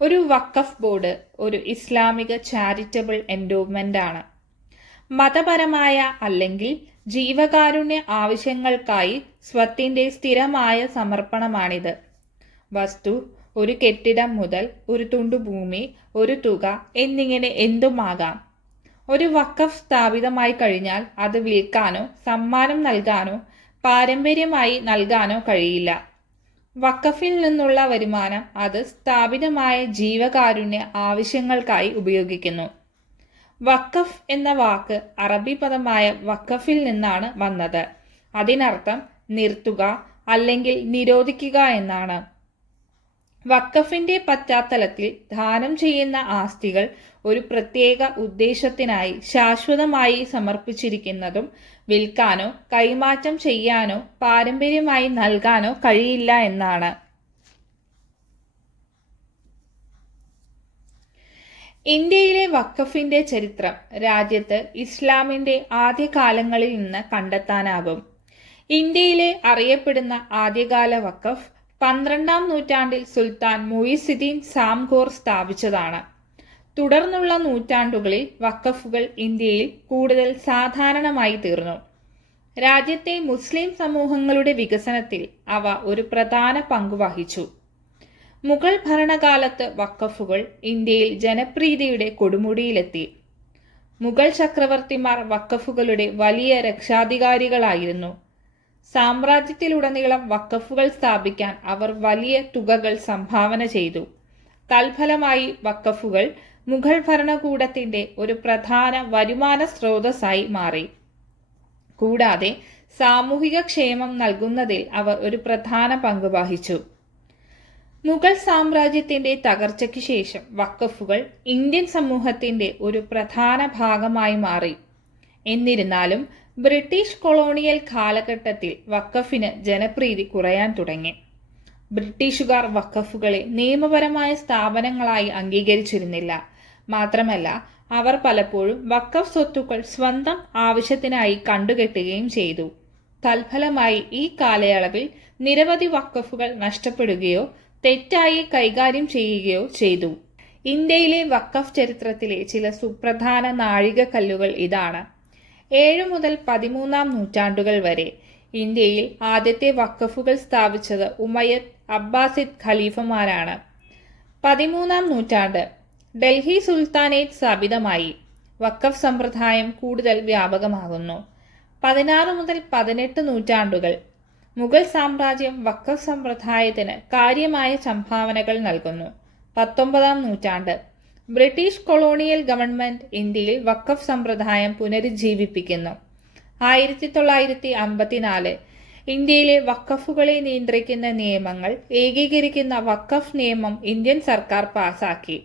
ഒരു വഖഫ് ബോർഡ് ഒരു ഇസ്ലാമിക ചാരിറ്റബിൾ എൻഡോവ്മെന്റ് ആണ്. മതപരമായ അല്ലെങ്കിൽ ജീവകാരുണ്യ ആവശ്യങ്ങൾക്കായി സ്വത്തിന്റെ സ്ഥിരമായ സമർപ്പണമാണിത്. വസ്തു, ഒരു കെട്ടിടം മുതൽ ഒരു തുണ്ടു ഭൂമി, ഒരു തുക എന്നിങ്ങനെ എന്തുമാകാം. ഒരു വഖഫ് സ്ഥാപിതമായി കഴിഞ്ഞാൽ അത് വിൽക്കാനോ സമ്മാനം നൽകാനോ പാരമ്പര്യമായി നൽകാനോ കഴിയില്ല. വഖഫിൽ നിന്നുള്ള വരുമാനം അത് സ്ഥാപിതമായ ജീവകാരുണ്യ ആവശ്യങ്ങൾക്കായി ഉപയോഗിക്കുന്നു. വഖഫ് എന്ന വാക്ക് അറബി പദമായ വഖഫിൽ നിന്നാണ് വന്നത്. അതിനർത്ഥം നിർത്തുക അല്ലെങ്കിൽ നിരോധിക്കുക എന്നാണ്. വഖഫിന്റെ പശ്ചാത്തലത്തിൽ ദാനം ചെയ്യുന്ന ആസ്തികൾ ഒരു പ്രത്യേക ഉദ്ദേശത്തിനായി ശാശ്വതമായി സമർപ്പിച്ചിരിക്കുന്നതും വിൽക്കാനോ കൈമാറ്റം ചെയ്യാനോ പാരമ്പര്യമായി നൽകാനോ കഴിയില്ല എന്നാണ്. ഇന്ത്യയിലെ വഖഫിന്റെ ചരിത്രം രാജ്യത്ത് ഇസ്ലാമിന്റെ ആദ്യകാലങ്ങളിൽ നിന്ന് കണ്ടെത്താനാകും. ഇന്ത്യയിലെ അറിയപ്പെടുന്ന ആദ്യകാല വഖഫ് 12ാം നൂറ്റാണ്ടിൽ സുൽത്താൻ മുയിസുദ്ദീൻ സാംഘോർ സ്ഥാപിച്ചതാണ്. തുടർന്നുള്ള നൂറ്റാണ്ടുകളിൽ വഖഫുകൾ ഇന്ത്യയിൽ കൂടുതൽ സാധാരണമായി തീർന്നു. രാജ്യത്തെ മുസ്ലിം സമൂഹങ്ങളുടെ വികസനത്തിൽ അവ ഒരു പ്രധാന പങ്ക് വഹിച്ചു. മുഗൾ ഭരണകാലത്ത് വഖഫുകൾ ഇന്ത്യയിൽ ജനപ്രീതിയുടെ കൊടുമുടിയിലെത്തി. മുഗൾ ചക്രവർത്തിമാർ വഖഫുകളുടെ വലിയ രക്ഷാധികാരികളായിരുന്നു. സാമ്രാജ്യത്തിലുടനീളം വഖഫുകൾ സ്ഥാപിക്കാൻ അവർ വലിയ തുകകൾ സംഭാവന ചെയ്തു. തൽഫലമായി വഖഫുകൾ മുഗൾ ഭരണകൂടത്തിന്റെ ഒരു പ്രധാന വരുമാന സ്രോതസ്സായി മാറി. കൂടാതെ സാമൂഹിക ക്ഷേമം നൽകുന്നതിൽ അവർ ഒരു പ്രധാന പങ്ക് വഹിച്ചു. മുഗൾ സാമ്രാജ്യത്തിന്റെ തകർച്ചയ്ക്ക് ശേഷം വഖഫുകൾ ഇന്ത്യൻ സമൂഹത്തിന്റെ ഒരു പ്രധാന ഭാഗമായി മാറി. എന്നിരുന്നാലും ബ്രിട്ടീഷ് കൊളോണിയൽ കാലഘട്ടത്തിൽ വഖഫിന് ജനപ്രീതി കുറയാൻ തുടങ്ങി. ബ്രിട്ടീഷുകാർ വഖഫുകളെ നിയമപരമായ സ്ഥാപനങ്ങളായി അംഗീകരിച്ചിരുന്നില്ല. മാത്രമല്ല, അവർ പലപ്പോഴും വഖഫ് സ്വത്തുക്കൾ സ്വന്തം ആവശ്യത്തിനായി കണ്ടുകെട്ടുകയും ചെയ്തു. തൽഫലമായി ഈ കാലയളവിൽ നിരവധി വഖഫുകൾ നഷ്ടപ്പെടുകയോ തെറ്റായി കൈകാര്യം ചെയ്യുകയോ ചെയ്തു. ഇന്ത്യയിലെ വഖഫ് ചരിത്രത്തിലെ ചില സുപ്രധാന നാഴികക്കല്ലുകൾ ഇതാണ്. 7 മുതൽ 13ാം നൂറ്റാണ്ടുകൾ വരെ ഇന്ത്യയിൽ ആദ്യത്തെ വഖഫുകൾ സ്ഥാപിച്ചത് ഉമയ്യദ് അബ്ബാസിദ് ഖലീഫമാരാണ്. 13ാം നൂറ്റാണ്ട് ഡൽഹി സുൽത്താനേറ്റ് സ്ഥാപിതമായി. വഖഫ് സമ്പ്രദായം കൂടുതൽ വ്യാപകമാകുന്നു. 16 മുതൽ 18 നൂറ്റാണ്ടുകൾ മുഗൾ സാമ്രാജ്യം വഖഫ് സമ്പ്രദായത്തിന് കാര്യമായ സംഭാവനകൾ നൽകുന്നു. 19ാം നൂറ്റാണ്ട് ബ്രിട്ടീഷ് കൊളോണിയൽ ഗവൺമെന്റ് ഇന്ത്യയിൽ വഖഫ് സമ്പ്രദായം പുനരുജ്ജീവിപ്പിക്കുന്നു. 1954 ഇന്ത്യയിലെ വഖഫുകളെ നിയന്ത്രിക്കുന്ന നിയമങ്ങൾ ഏകീകരിക്കുന്ന വഖഫ് നിയമം ഇന്ത്യൻ സർക്കാർ പാസാക്കി.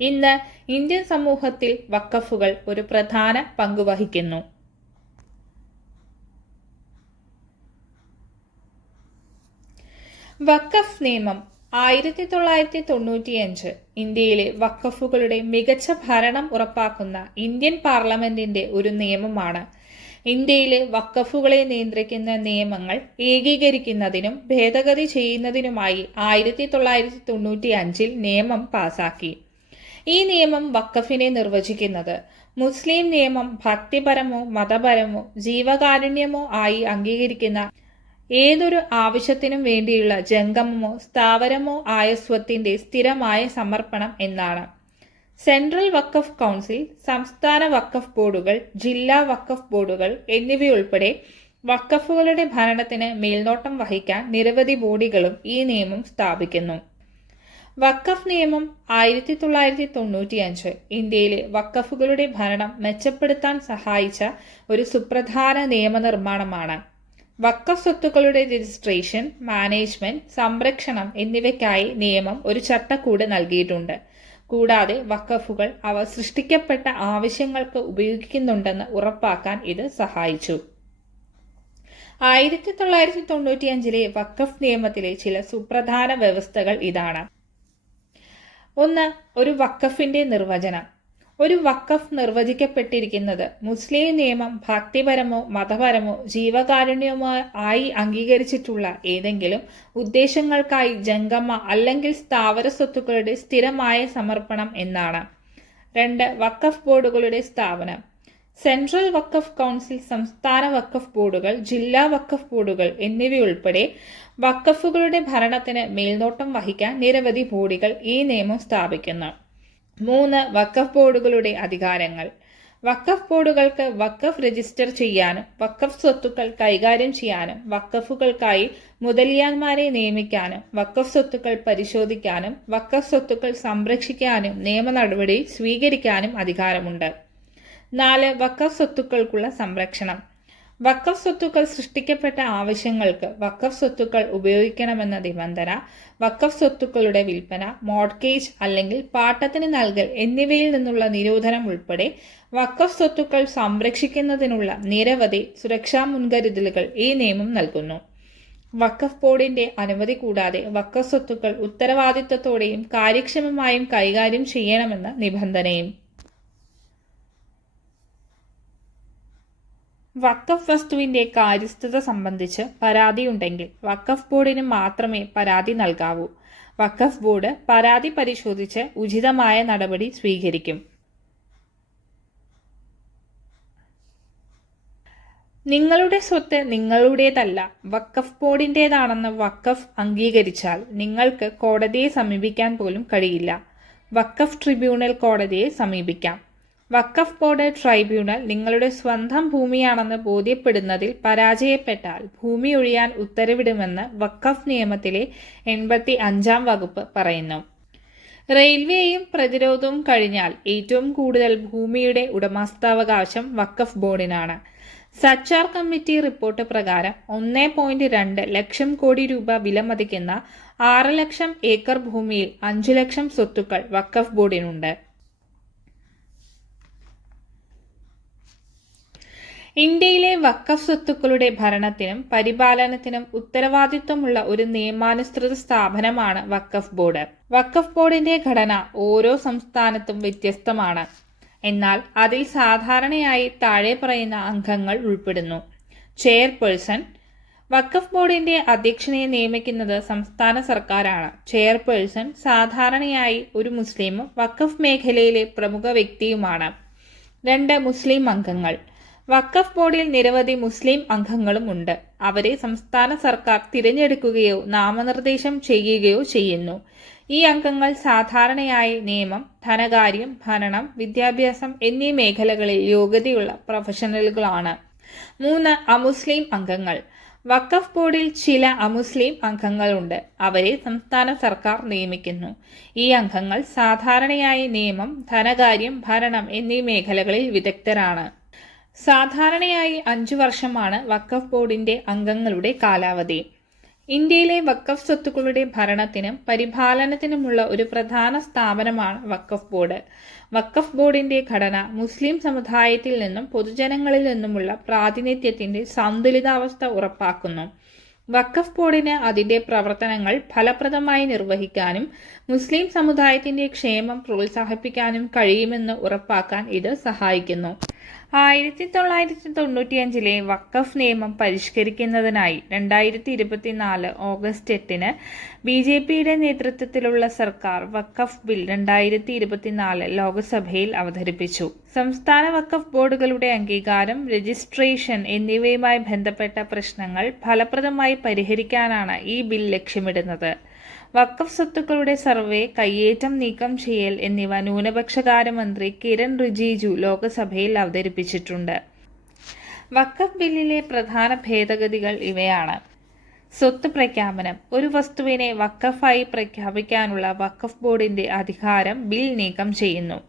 ഇന്ന് ഇന്ത്യൻ സമൂഹത്തിൽ വഖഫുകൾ ഒരു പ്രധാന പങ്ക് വഹിക്കുന്നു. വഖഫ് നിയമം 1995 ഇന്ത്യയിലെ വഖഫുകളുടെ മികച്ച ഭരണം ഉറപ്പാക്കുന്ന ഇന്ത്യൻ പാർലമെന്റിന്റെ ഒരു നിയമമാണ്. ഇന്ത്യയിലെ വഖഫുകളെ നിയന്ത്രിക്കുന്ന നിയമങ്ങൾ ഏകീകരിക്കുന്നതിനും ഭേദഗതി ചെയ്യുന്നതിനുമായി 1995 നിയമം പാസാക്കി. ഈ നിയമം വഖഫിനെ നിർവചിക്കുന്നത് മുസ്ലിം നിയമം ഭക്തിപരമോ മതപരമോ ജീവകാരുണ്യമോ ആയി അംഗീകരിക്കുന്ന ഏതൊരു ആവശ്യത്തിനും വേണ്ടിയുള്ള ജംഗമമോ സ്ഥാവരമോ ആയ സ്വത്തിന്റെ സ്ഥിരമായ സമർപ്പണം എന്നാണ്. സെൻട്രൽ വഖഫ് കൗൺസിൽ, സംസ്ഥാന വഖഫ് ബോർഡുകൾ, ജില്ലാ വഖഫ് ബോർഡുകൾ എന്നിവയുൾപ്പെടെ വഖഫുകളുടെ ഭരണത്തിന് മേൽനോട്ടം വഹിക്കാൻ നിരവധി ബോഡികളും ഈ നിയമം സ്ഥാപിക്കുന്നു. വഖഫ് നിയമം 1995 ഇന്ത്യയിലെ വഖഫുകളുടെ ഭരണം മെച്ചപ്പെടുത്താൻ സഹായിച്ച ഒരു സുപ്രധാന നിയമനിർമ്മാണമാണ്. വഖഫ് സ്വത്തുക്കളുടെ രജിസ്ട്രേഷൻ, മാനേജ്മെന്റ്, സംരക്ഷണം എന്നിവയ്ക്കായി നിയമം ഒരു ചട്ടക്കൂട് നൽകിയിട്ടുണ്ട്. കൂടാതെ വഖഫുകൾ അവ സൃഷ്ടിക്കപ്പെട്ട ആവശ്യങ്ങൾക്ക് ഉപയോഗിക്കുന്നുണ്ടെന്ന് ഉറപ്പാക്കാൻ ഇത് സഹായിച്ചു. 1995 വഖഫ് നിയമത്തിലെ ചില സുപ്രധാന വ്യവസ്ഥകൾ ഇതാണ്. 1. ഒരു വഖഫിന്റെ നിർവചനം. ഒരു വഖഫ് നിർവചിക്കപ്പെട്ടിരിക്കുന്നത് മുസ്ലിം നിയമം ഭക്തിപരമോ മതപരമോ ജീവകാരുണ്യമോ ആയി അംഗീകരിച്ചിട്ടുള്ള ഏതെങ്കിലും ഉദ്ദേശങ്ങൾക്കായി ജംഗമ അല്ലെങ്കിൽ സ്ഥാവര സ്വത്തുക്കളുടെ സ്ഥിരമായ സമർപ്പണം എന്നാണ്. 2. വഖഫ് ബോർഡുകളുടെ സ്ഥാപനം. സെൻട്രൽ വഖഫ് കൗൺസിൽ, സംസ്ഥാന വഖഫ് ബോർഡുകൾ, ജില്ലാ വഖഫ് ബോർഡുകൾ എന്നിവയുൾപ്പെടെ വഖഫുകളുടെ ഭരണത്തിന് മേൽനോട്ടം വഹിക്കാൻ നിരവധി ബോഡികൾ ഈ നിയമം സ്ഥാപിക്കുന്നു. 3. വഖഫ് ബോർഡുകളുടെ അധികാരങ്ങൾ. വഖഫ് ബോർഡുകൾക്ക് വഖഫ് രജിസ്റ്റർ ചെയ്യാനും വഖഫ് സ്വത്തുക്കൾ കൈകാര്യം ചെയ്യാനും വഖഫുകൾക്കായി മുതലിയാന്മാരെ നിയമിക്കാനും വഖഫ് സ്വത്തുക്കൾ പരിശോധിക്കാനും വഖഫ് സ്വത്തുക്കൾ സംരക്ഷിക്കാനും നിയമ നടപടി സ്വീകരിക്കാനും അധികാരമുണ്ട്. 4. വഖഫ് സ്വത്തുക്കൾക്കുള്ള സംരക്ഷണം. വഖഫ് സ്വത്തുക്കൾ സൃഷ്ടിക്കപ്പെട്ട ആവശ്യങ്ങൾക്ക് വഖഫ് സ്വത്തുക്കൾ ഉപയോഗിക്കണമെന്ന നിബന്ധന, വഖഫ് സ്വത്തുക്കളുടെ വിൽപ്പന, മോർട്ട്ഗേജ് അല്ലെങ്കിൽ പാട്ടത്തിന് നൽകൽ എന്നിവയിൽ നിന്നുള്ള നിരോധനം ഉൾപ്പെടെ വഖഫ് സ്വത്തുക്കൾ സംരക്ഷിക്കുന്നതിനുള്ള നിരവധി സുരക്ഷാ മുൻകരുതലുകൾ ഈ നിയമം നൽകുന്നു. വഖഫ് ബോർഡിന്റെ അനുമതി കൂടാതെ വഖഫ് സ്വത്തുക്കൾ ഉത്തരവാദിത്തത്തോടെയും കാര്യക്ഷമമായും കൈകാര്യം ചെയ്യണമെന്ന നിബന്ധനയും. വഖഫ് വസ്തുവിന്റെ കാര്യസ്ഥത സംബന്ധിച്ച് പരാതിയുണ്ടെങ്കിൽ വഖഫ് ബോർഡിന് മാത്രമേ പരാതി നൽകാവൂ. വഖഫ് ബോർഡ് പരാതി പരിശോധിച്ച് ഉചിതമായ നടപടി സ്വീകരിക്കും. നിങ്ങളുടെ സ്വത്ത് നിങ്ങളുടേതല്ല, വഖഫ് ബോർഡിൻ്റേതാണെന്ന് വഖഫ് അംഗീകരിച്ചാൽ നിങ്ങൾക്ക് കോടതിയെ സമീപിക്കാൻ പോലും കഴിയില്ല. വഖഫ് ട്രിബ്യൂണൽ കോടതിയെ സമീപിക്കാം. വഖഫ് ബോർഡ് ട്രൈബ്യൂണൽ നിങ്ങളുടെ സ്വന്തം ഭൂമിയാണെന്ന് ബോധ്യപ്പെടുന്നതിൽ പരാജയപ്പെട്ടാൽ ഭൂമി ഒഴിയാൻ ഉത്തരവിടുമെന്ന് വഖഫ് നിയമത്തിലെ 85-ാം വകുപ്പ് പറയുന്നു. റെയിൽവേയും പ്രതിരോധവും കഴിഞ്ഞാൽ ഏറ്റവും കൂടുതൽ ഭൂമിയുടെ ഉടമസ്ഥാവകാശം വഖഫ് ബോർഡിനാണ്. സച്ചാർ കമ്മിറ്റി റിപ്പോർട്ട് പ്രകാരം 1.2 ലക്ഷം കോടി രൂപ വിലമതിക്കുന്ന 6 ലക്ഷം ഏക്കർ ഭൂമിയിൽ 5 ലക്ഷം സ്വത്തുക്കൾ വഖഫ് ബോർഡിനുണ്ട്. ഇന്ത്യയിലെ വഖഫ് സ്വത്തുക്കളുടെ ഭരണത്തിനും പരിപാലനത്തിനും ഉത്തരവാദിത്വമുള്ള ഒരു നിയമാനുസൃത സ്ഥാപനമാണ് വഖഫ് ബോർഡ്. വഖഫ് ബോർഡിന്റെ ഘടന ഓരോ സംസ്ഥാനത്തും വ്യത്യസ്തമാണ്. എന്നാൽ അതിൽ സാധാരണയായി താഴെ പറയുന്ന അംഗങ്ങൾ ഉൾപ്പെടുന്നു. ചെയർപേഴ്സൺ. വഖഫ് ബോർഡിന്റെ അധ്യക്ഷനെ നിയമിക്കുന്നത് സംസ്ഥാന സർക്കാരാണ്. ചെയർപേഴ്സൺ സാധാരണയായി ഒരു മുസ്ലിമും വഖഫ് മേഖലയിലെ പ്രമുഖ വ്യക്തിയുമാണ്. 2. മുസ്ലിം അംഗങ്ങൾ. വഖഫ് ബോർഡിൽ നിരവധി മുസ്ലിം അംഗങ്ങളും ഉണ്ട്. അവരെ സംസ്ഥാന സർക്കാർ തിരഞ്ഞെടുക്കുകയോ നാമനിർദ്ദേശം ചെയ്യുകയോ ചെയ്യുന്നു. ഈ അംഗങ്ങൾ സാധാരണയായി നിയമം, ധനകാര്യം, ഭരണം, വിദ്യാഭ്യാസം എന്നീ മേഖലകളിൽ യോഗ്യതയുള്ള പ്രൊഫഷണലുകളാണ്. 3. അമുസ്ലിം അംഗങ്ങൾ. വഖഫ് ബോർഡിൽ ചില അമുസ്ലിം അംഗങ്ങളുണ്ട്. അവരെ സംസ്ഥാന സർക്കാർ നിയമിക്കുന്നു. ഈ അംഗങ്ങൾ സാധാരണയായി നിയമം, ധനകാര്യം, ഭരണം എന്നീ മേഖലകളിൽ വിദഗ്ധരാണ്. സാധാരണയായി 5 വർഷമാണ് വഖഫ് ബോർഡിന്റെ അംഗങ്ങളുടെ കാലാവധി. ഇന്ത്യയിലെ വഖഫ് സ്വത്തുക്കളുടെ ഭരണത്തിനും പരിപാലനത്തിനുമുള്ള ഒരു പ്രധാന സ്ഥാപനമാണ് വഖഫ് ബോർഡ്. വഖഫ് ബോർഡിന്റെ ഘടന മുസ്ലിം സമുദായത്തിൽ നിന്നും പൊതുജനങ്ങളിൽ നിന്നുമുള്ള പ്രാതിനിധ്യത്തിന്റെ സന്തുലിതാവസ്ഥ ഉറപ്പാക്കുന്നു. വഖഫ് ബോർഡിന് അതിന്റെ പ്രവർത്തനങ്ങൾ ഫലപ്രദമായി നിർവഹിക്കാനും മുസ്ലിം സമുദായത്തിന്റെ ക്ഷേമം പ്രോത്സാഹിപ്പിക്കാനും കഴിയുമെന്ന് ഉറപ്പാക്കാൻ ഇത് സഹായിക്കുന്നു. 1995 വഖഫ് നിയമം പരിഷ്കരിക്കുന്നതിനായി 2024 ഓഗസ്റ്റ് 8 BJPയുടെ നേതൃത്വത്തിലുള്ള സർക്കാർ വഖഫ് ബിൽ 2024 ലോക്സഭയിൽ അവതരിപ്പിച്ചു. സംസ്ഥാന വഖഫ് ബോർഡുകളുടെ അംഗീകാരം, രജിസ്ട്രേഷൻ എന്നിവയുമായി ബന്ധപ്പെട്ട പ്രശ്നങ്ങൾ ഫലപ്രദമായി പരിഹരിക്കാനാണ് ഈ ബിൽ ലക്ഷ്യമിടുന്നത്. വഖഫ് സ്വത്തുക്കളുടെ സർവേ, കയ്യേറ്റം നീക്കം ചെയ്യൽ എന്നിവ ന്യൂനപക്ഷകാര്യ മന്ത്രി കിരൺ റിജിജു ലോക്സഭയിൽ അവതരിപ്പിച്ചിട്ടുണ്ട്. വഖഫ് ബില്ലിലെ പ്രധാന ഭേദഗതികൾ ഇവയാണ്. സ്വത്ത് പ്രഖ്യാപനം. ഒരു വസ്തുവിനെ വഖഫായി പ്രഖ്യാപിക്കാനുള്ള വഖഫ് ബോർഡിന്റെ അധികാരം ബിൽ നീക്കം ചെയ്യുന്നു.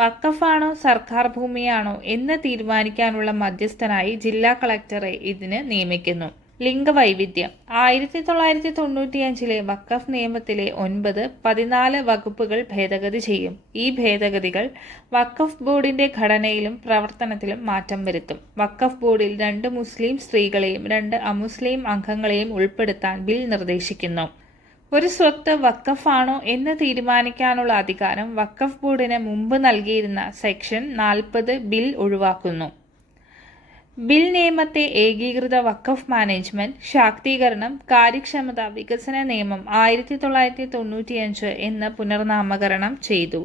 വഖഫാണോ സർക്കാർ ഭൂമിയാണോ എന്ന് തീരുമാനിക്കാനുള്ള മധ്യസ്ഥനായി ജില്ലാ കളക്ടറെ ഇതിന് നിയമിക്കുന്നു. ലിംഗവൈവിധ്യം. 1995 വഖഫ് നിയമത്തിലെ 9, 14 വകുപ്പുകൾ ഭേദഗതി ചെയ്യും. ഈ ഭേദഗതികൾ വഖഫ് ബോർഡിന്റെ ഘടനയിലും പ്രവർത്തനത്തിലും മാറ്റം വരുത്തും. വഖഫ് ബോർഡിൽ 2 മുസ്ലിം സ്ത്രീകളെയും 2 അമുസ്ലിം അംഗങ്ങളെയും ഉൾപ്പെടുത്താൻ ബിൽ നിർദ്ദേശിക്കുന്നു. ഒരു സ്വത്ത് വഖഫാണോ എന്ന് തീരുമാനിക്കാനുള്ള അധികാരം വഖഫ് ബോർഡിന് മുമ്പ് നൽകിയിരുന്ന സെക്ഷൻ 40 ബിൽ ഒഴിവാക്കുന്നു. ബിൽ നിയമത്തെ ഏകീകൃത വഖഫ് മാനേജ്മെന്റ്, ശാക്തീകരണം, കാര്യക്ഷമത, വികസന നിയമം 1995 എന്ന് പുനർനാമകരണം ചെയ്തു.